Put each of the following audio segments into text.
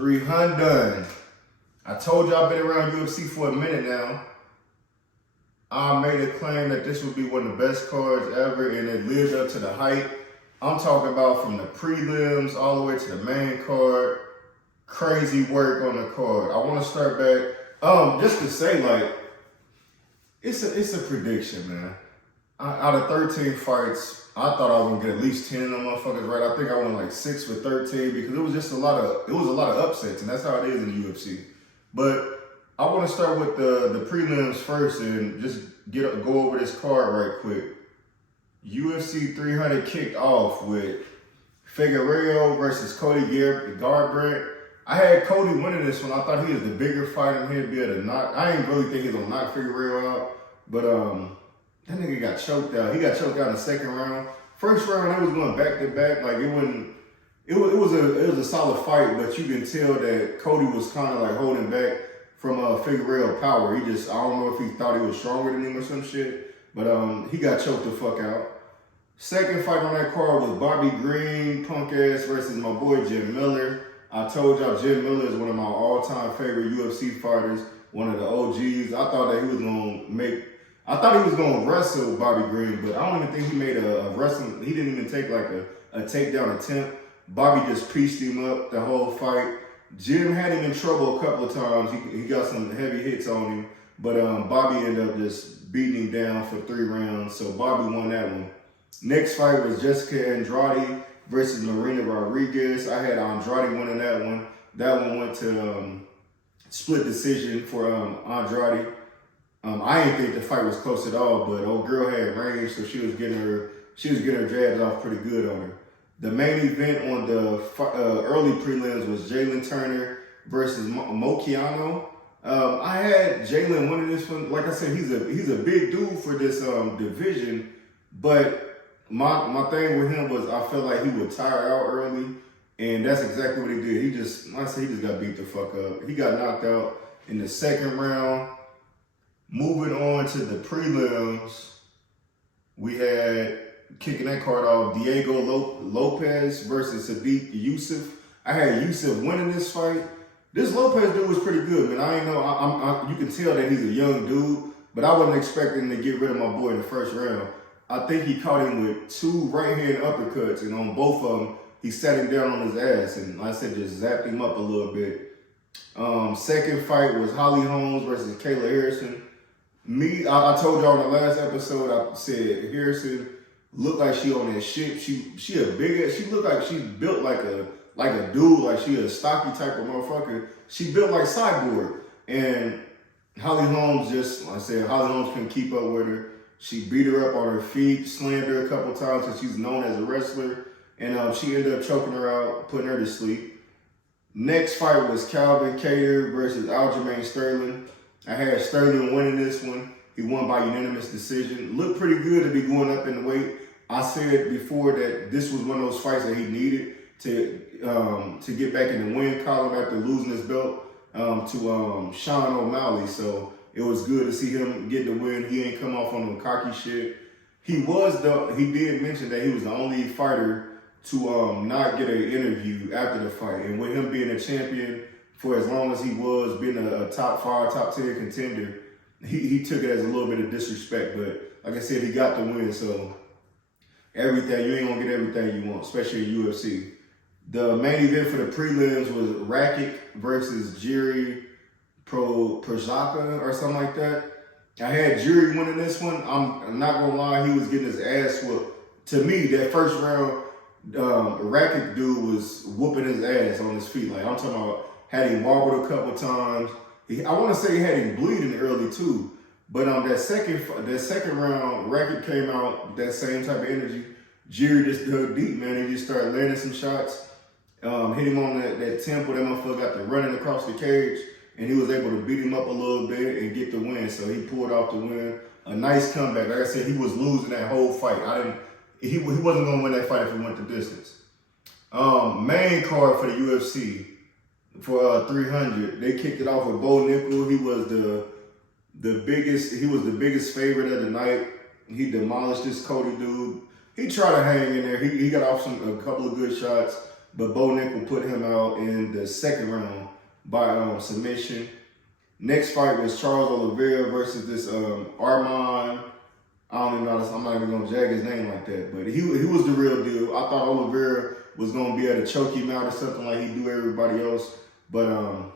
300. I told you I've been around UFC for a minute now. I made a claim that this would be one of the best cards ever, and it lived up to the hype. I'm talking about from the prelims all the way to the main card. Crazy work on the card. I want to start back. Just to say, like, it's a prediction, man. Out of 13 fights, I thought I was gonna get at least 10 of them motherfuckers right. I think I went like 6 for 13 because it was just a lot of upsets, and that's how it is in the UFC. But I want to start with the prelims first and just go over this card right quick. UFC 300 kicked off with Figueiredo versus Cody Garbrandt. I had Cody winning this one. I thought he was the bigger fighter and he'd be able to knock. I didn't really think he was gonna knock Figueiredo out, but that nigga got choked out. He got choked out in the second round. First round, they was going back to back. Like it was a solid fight, but you can tell that Cody was kind of like holding back from Figueiredo power. I don't know if he thought he was stronger than him or some shit, but he got choked the fuck out. Second fight on that card was Bobby Green, punk ass, versus my boy Jim Miller. I told y'all Jim Miller is one of my all-time favorite UFC fighters, one of the OGs. I thought he was gonna wrestle Bobby Green, but I don't even think he made a wrestling. He didn't even take like a takedown attempt. Bobby just pieced him up the whole fight. Jim had him in trouble a couple of times. He got some heavy hits on him, but Bobby ended up just beating him down for 3 rounds. So Bobby won that one. Next fight was Jessica Andrade versus Marina Rodriguez. I had Andrade winning that one. That one went to split decision for Andrade. I didn't think the fight was close at all, but old girl had range, so she was getting her jabs off pretty good on her. The main event on the early prelims was Jalen Turner versus Moicano. I had Jalen winning this one. Like I said, he's a big dude for this division, but my thing with him was I felt like he would tire out early, and that's exactly what he did. He just got beat the fuck up. He got knocked out in the second round. Moving on to the prelims, we had, kicking that card off, Diego Lopez versus Sadiq Youssef. I had Youssef winning this fight. This Lopez dude was pretty good, man. I ain't know. You can tell that he's a young dude, but I wasn't expecting to get rid of my boy in the first round. I think he caught him with 2 right-hand uppercuts, and on both of them, he sat him down on his ass, and like I said, just zapped him up a little bit. Second fight was Holly Holmes versus Kayla Harrison. I told y'all in the last episode, I said Harrison looked like she on that shit. She a big ass. She looked like she built like a dude, like she a stocky type of motherfucker. She built like Cyborg. And Holly Holmes couldn't keep up with her. She beat her up on her feet, slammed her a couple times because she's known as a wrestler. And she ended up choking her out, putting her to sleep. Next fight was Calvin Kattar versus Aljamain Sterling. I had Sterling winning this one. He won by unanimous decision. Looked pretty good to be going up in the weight. I said before that this was one of those fights that he needed to get back in the win column after losing his belt to Sean O'Malley. So it was good to see him get the win. He ain't come off on no cocky shit. He did mention that he was the only fighter to not get an interview after the fight. And with him being a champion for as long as he was, being a top 5, top 10 contender, he took it as a little bit of disrespect. But like I said, he got the win. So you ain't gonna get everything you want, especially in UFC. The main event for the prelims was Rakic versus Jiri Prochazka or something like that. I had Jiri winning this one. I'm not gonna lie, he was getting his ass whooped. To me, that first round, Rakic dude was whooping his ass on his feet. Like I'm talking about, had him wobbled a couple times. I want to say he had him bleeding early too. But that second round, Rakic came out with that same type of energy. Jiri just dug deep, man. He just started landing some shots. Hit him on that temple. That motherfucker got to running across the cage, and he was able to beat him up a little bit and get the win. So he pulled off the win. A nice comeback. Like I said, he was losing that whole fight. He wasn't going to win that fight if he went the distance. Main card for the UFC for 300, they kicked it off with Bo Nickal. He was the biggest favorite of the night. He demolished this Cody dude. He tried to hang in there. He got off a couple of good shots. but Bo Nickel put him out in the second round by submission. Next fight was Charles Oliveira versus this Arman. I don't even know. I'm not even gonna jag his name like that, but he was the real deal. I thought Oliveira was gonna be able to choke him out or something like he do everybody else, but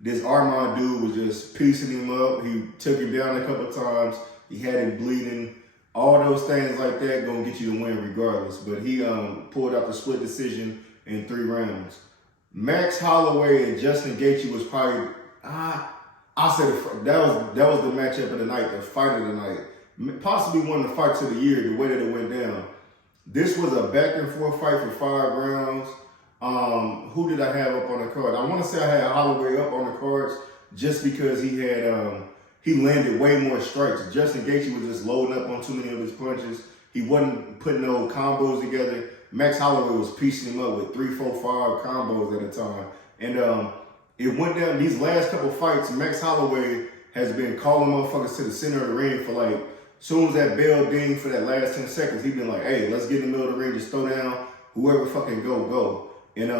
this Arman dude was just piecing him up. He took him down a couple of times. He had him bleeding. All those things like that gonna get you to win regardless. But he pulled out the split decision in 3 rounds. Max Holloway and Justin Gaethje was probably I said that was the matchup of the night, the fight of the night. Possibly one of the fights of the year, the way that it went down. This was a back and forth fight for 5 rounds. Who did I have up on the card? I want to say I had Holloway up on the cards just because he had he landed way more strikes. Justin Gaethje was just loading up on too many of his punches. He wasn't putting no combos together. Max Holloway was piecing him up with 3, 4, 5 combos at a time. And it went down these last couple fights. Max Holloway has been calling motherfuckers to the center of the ring for like, as soon as that bell dinged for that last 10 seconds, he been like, hey, let's get in the middle of the ring, just throw down, whoever fucking go. And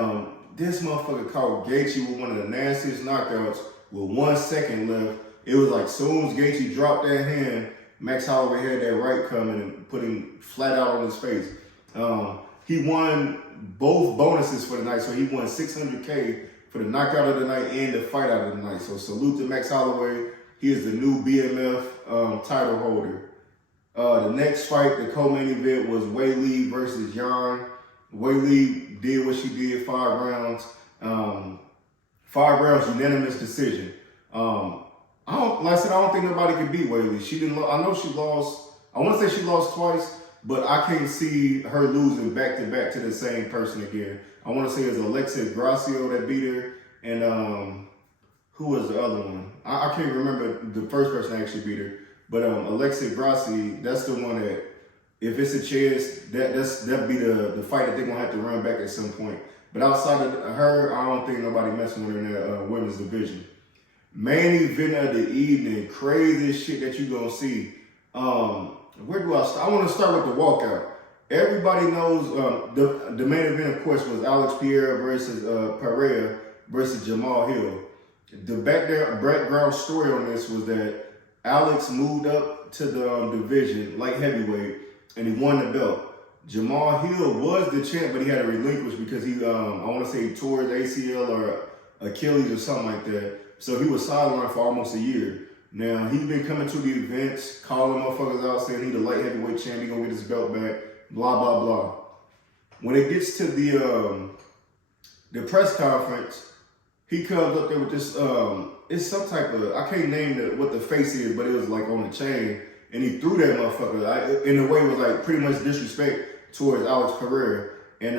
this motherfucker caught Gaethje with one of the nastiest knockouts with 1 second left. It was like, soon as Gaethje dropped that hand, Max Holloway had that right coming and put him flat out on his face. He won both bonuses for the night, so he won $600K for the knockout of the night and the fight out of the night. So salute to Max Holloway. He is the new BMF title holder. The next fight, the co-main event, was Weili versus Yan. Weili did what she did, 5 rounds. 5 rounds, unanimous decision. I don't think nobody could beat Weili. She didn't. I know she lost. I want to say she lost twice, but I can't see her losing back to back to the same person again. I want to say it's Alexa Grasso that beat her, and who was the other one? I can't remember the first person that actually beat her. But Alexa Grasso, that's the one that, if it's a chance, that'd be the fight that they're gonna have to run back at some point. But outside of her, I don't think nobody messing with her in that women's division. Main event of the evening, craziest shit that you gonna see. Where do I start? I want to start with the walkout. Everybody knows the main event, of course, was Alex Pereira versus Pereira versus Jamal Hill. The background story on this was that Alex moved up to the division, light heavyweight, and he won the belt. Jamal Hill was the champ, but he had to relinquish because he, I want to say, he tore his ACL or Achilles or something like that. So he was sidelined for almost a year. Now, he's been coming to the events, calling motherfuckers out, saying he's the light heavyweight champ, he's going to get his belt back, blah, blah, blah. When it gets to the press conference, he comes up there with this, it's some type of, I can't name what the face is, but it was like on the chain, and he threw that motherfucker. In a way, it was like pretty much disrespect towards Alex Pereira. And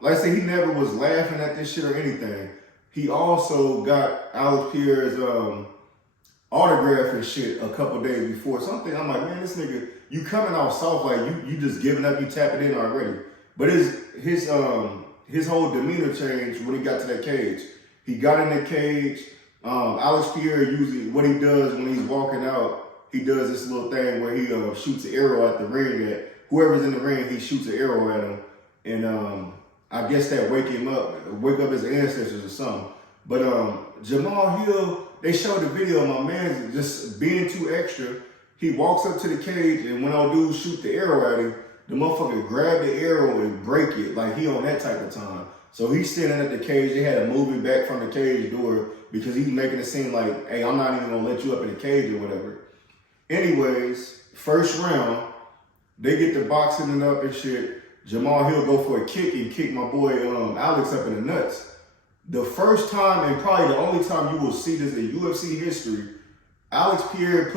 like I said, he never was laughing at this shit or anything. He also got Alex Pereira's autograph and shit a couple days before. Something I'm like, man, this nigga, you coming off soft, like you just giving up, you tapping in already. But his whole demeanor changed when he got to that cage. He got in the cage. Alex Pereira usually, what he does when he's walking out, he does this little thing where he shoots an arrow at the ring. At whoever's in the ring, he shoots an arrow at him, and I guess that wake up his ancestors or something. But Jamal Hill, they showed the video of my man just being too extra. He walks up to the cage, and when old dude shoot the arrow at him, the motherfucker grab the arrow and break it, like he on that type of time. So he's standing at the cage. They had to move him back from the cage door because he's making it seem like, hey, I'm not even gonna let you up in the cage or whatever. Anyways, first round, they get the boxing up and shit. Jamal Hill go for a kick and kick my boy Alex up in the nuts. The first time and probably the only time you will see this in UFC history, Alex Pereira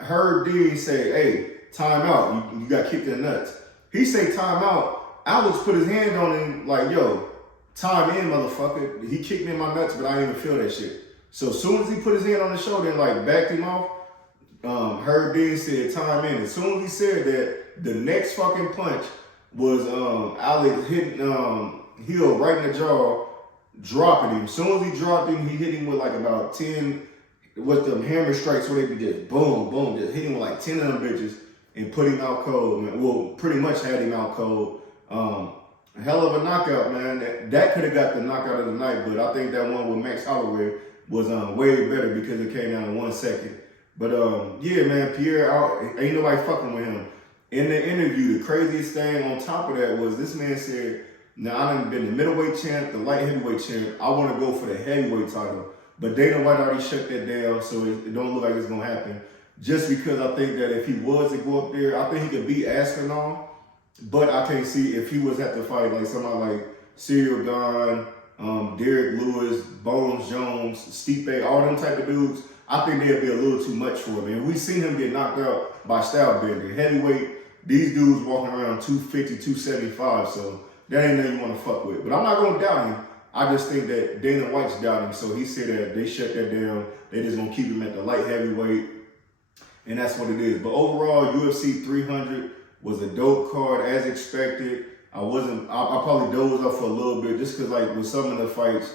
heard Dean say, hey, time out, you got kicked in the nuts. He say time out. Alex put his hand on him like, yo, time in, motherfucker. He kicked me in my nuts, but I didn't even feel that shit. So as soon as he put his hand on his shoulder and like backed him off, Herb Dean said time in. As soon as he said that, the next fucking punch was Alex hitting Hill right in the jaw, dropping him. As soon as he dropped him, he hit him with like about 10, with them hammer strikes where they be just boom, boom, just hit him with like 10 of them bitches and put him out cold. Man. Well, pretty much had him out cold. A hell of a knockout, man. That could have got the knockout of the night, but I think that one with Max Holloway was way better because it came down to 1 second. But yeah, man, Pierre, ain't nobody fucking with him. In the interview, the craziest thing on top of that was this man said, now I done been the middleweight champ, the light heavyweight champ. I want to go for the heavyweight title. But Dana White already shut that down, so it don't look like it's going to happen. Just because I think that if he was to go up there, I think he could beat Aspinall. But I can't see if he was have to fight like somebody like Cyril Gane, Derek Lewis, Bones Jones, Stipe, all them type of dudes. I think they'd be a little too much for him. And we've seen him get knocked out by Stylebender. Heavyweight, these dudes walking around 250, 275, so that ain't nothing you want to fuck with. But I'm not going to doubt him. I just think that Dana White's doubting him, so he said that they shut that down. They just going to keep him at the light heavyweight, and that's what it is. But overall, UFC 300 was a dope card, as expected. I probably dozed off for a little bit, just because, like, with some of the fights,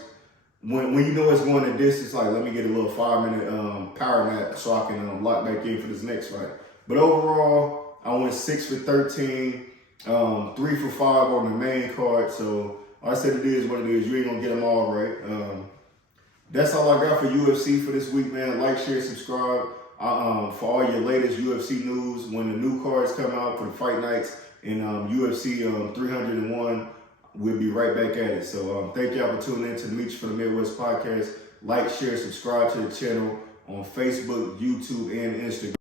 when you know it's going the distance, like, let me get a little 5-minute power nap so I can lock back in for this next fight. But overall, I went 6 for 13, 3 for 5 on the main card. So I said it is what it is. You ain't gonna get them all right. That's all I got for UFC for this week, man. Like, share, subscribe for all your latest UFC news. When the new cards come out for the fight nights in UFC 301. We'll be right back at it. So thank y'all for tuning in to the Meet You for the Midwest podcast. Like, share, subscribe to the channel on Facebook, YouTube, and Instagram.